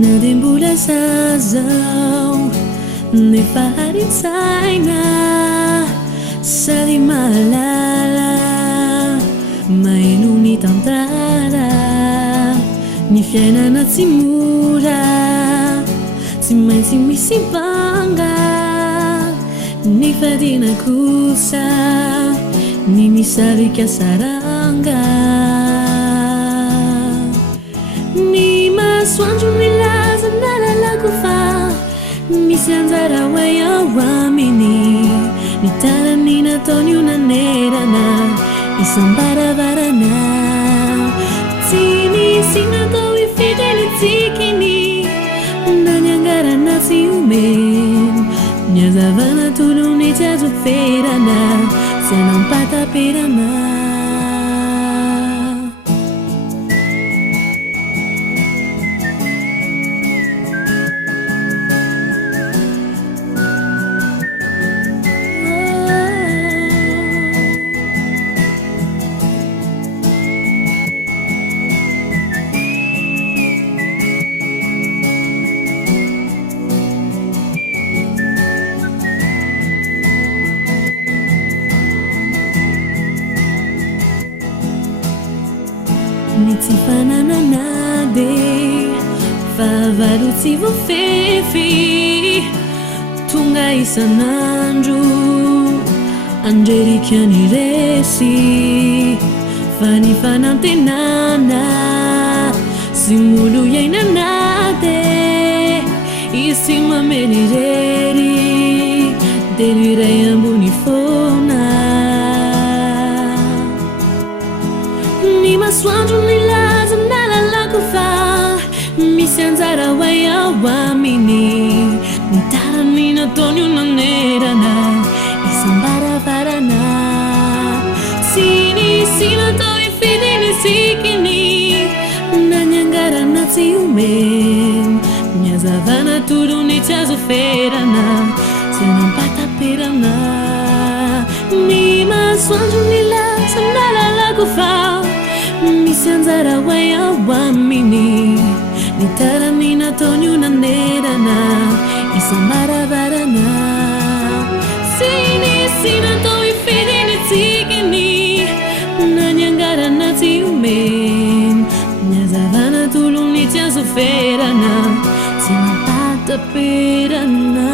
na dia mbola zazaho nefa haritsaina sady mahalala maino ny tantara ny fiainana tsy mora tsy maintsy misy banga ny fadina kosa ny misarika saranga ny masoandro milaza na lalako fa misy anjara hoay ao aminy ny tarany nataony io nanerana isambaravarana tsy nisy natao ifidely tsikiny na ny angarana tsy omeny ny azavana tolony tsy azo ferana sy anampataperana ny tsy fanananady fahavalo tsy voafefy tonga isanandro andrerika ny resy fa ny fanantenana sy molo iainanady isy mamely rery delo iray ambony fona ny masoandro nilaza na lalako fa misy anjara hoay ao aminy ny tarany nataony io nanerana isambaravarana sy nisy natao ifidiny tsikiny na ny angarana tsy omeny ny azavana tolony tsy azo ferana sy anampataperana ny masoandro nilaza na lalako fa misy anjara hoay ao aminy ny tarany nataony io nanerana isambaravarana sy nisy natao ifidiny tsikiny na ny angarana tsy omeny ny azavana tolony tsy azo ferana sy anampataperana